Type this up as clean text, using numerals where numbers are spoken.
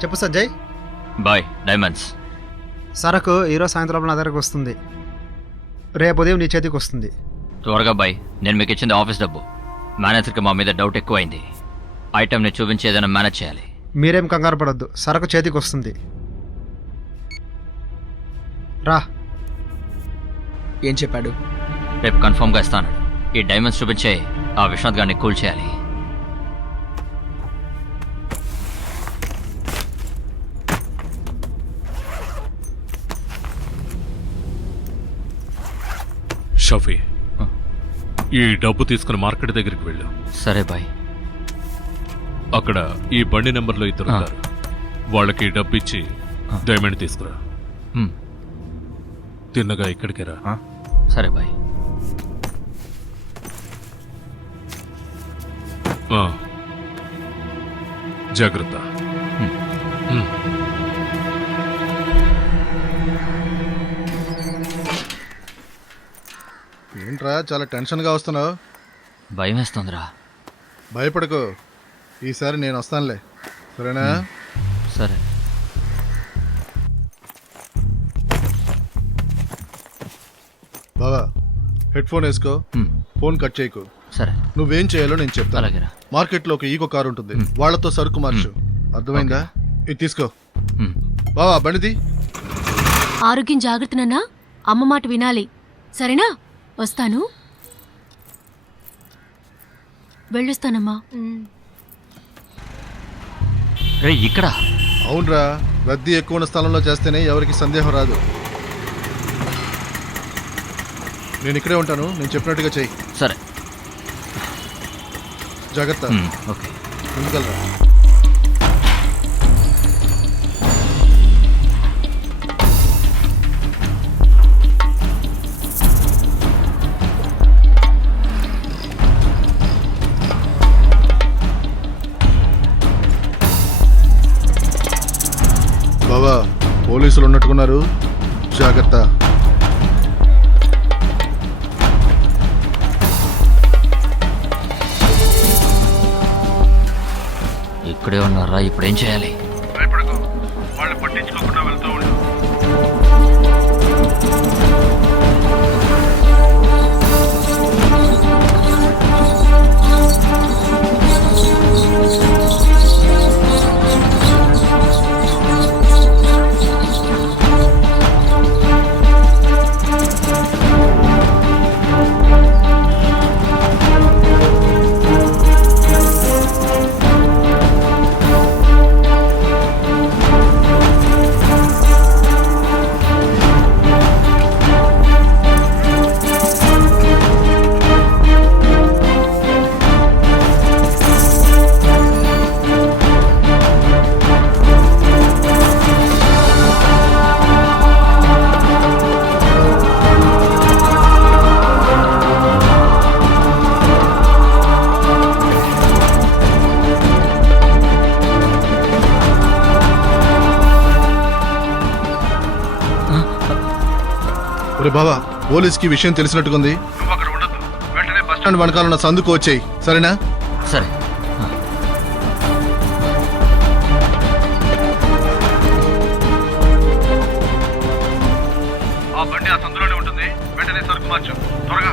చెప్పు Sanjay. Bye diamonds. సరకు ఈరోజు సాయంత్రం నా దగ్గరకు వస్తుంది, రేపు ఉదయం నీ చేతికి వస్తుంది. త్వరగా బాయ్, నేను మీకు ఇచ్చింది ఆఫీస్ డబ్బు. మేనేజర్కి మా మీద డౌట్ ఎక్కువైంది. ఐటమ్ని చూపించి ఏదైనా మేనేజ్ చేయాలి. మీరేం కంగారు పడొద్దు, సరకు చేతికి వస్తుంది. రా. ఏం చెప్పాడు? రేపు కన్ఫర్మ్గా ఇస్తాను. ఈ డైమండ్స్ చూపించే ఆ విశ్వనాథ్ గారిని కూల్ చేయాలి. షఫీ, ఈ డబ్బు తీసుకుని మార్కెట్ దగ్గరికి వెళ్ళు. సరే బాయ్. అక్కడ ఈ బండి నెంబర్లో ఇద్దరు ఉన్నారు. వాళ్ళకి డబ్బు ఇచ్చి డైమండ్ తీసుకురా. తిన్నగా ఇక్కడికి రా. సరే బాయ్. జాగ్రత్త. ఏంట్రా చాలా టెన్షన్గా వస్తున్నావు? భయం వేస్తుందిరా. భయపడకు, ఈసారి నేను వస్తానులే, సరేనా? సరే. బావా, హెడ్ ఫోన్ వేసుకో, ఫోన్ కట్ చేయకు. సరే. నువ్వేం చేయాలో నేను చెప్తాను. అలాగేరా. మార్కెట్లో ఒక ఈకో కారు ఉంటుంది, వాళ్ళతో సరుకు మార్చు. అర్థమైందా? ఇది తీసుకో. బావా బండిది. ఆరోగ్యం జాగ్రత్తనన్నా, అమ్మ మాట వినాలి, సరేనా? వస్తాను, వెళ్ళొస్తానమ్మా. రే ఇక్కడ. అవునరా, రద్దీ ఎక్కువ ఉన్న స్థలంలో చేస్తేనే ఎవరికి సందేహం రాదు. నేను ఇక్కడే ఉంటాను, నేను చెప్పినట్టుగా చెయ్యి. సరే. జాగ్రత్త. ఓకే. ముందుకెళ్ళరా. బావా, పోలీసులు ఉన్నట్టుకున్నారు, జాగ్రత్త. ఇక్కడే ఉన్నారా? ఇప్పుడు ఏం చేయాలి? వాళ్ళు పట్టించుకోకుండా వెళ్తూ ఉండు. బాబా, పోలీస్కి విషయం తెలిసినట్టుకుంది. నువ్వు అక్కడ ఉండొద్దు, వెంటనే బస్ స్టాండ్ వెనకాలన్న సందుకు వచ్చేయి, సరేనా? సరే. ఆ బండి ఆ సందులోనే ఉంటుంది, వెంటనే సరుకు మార్చు త్వరగా.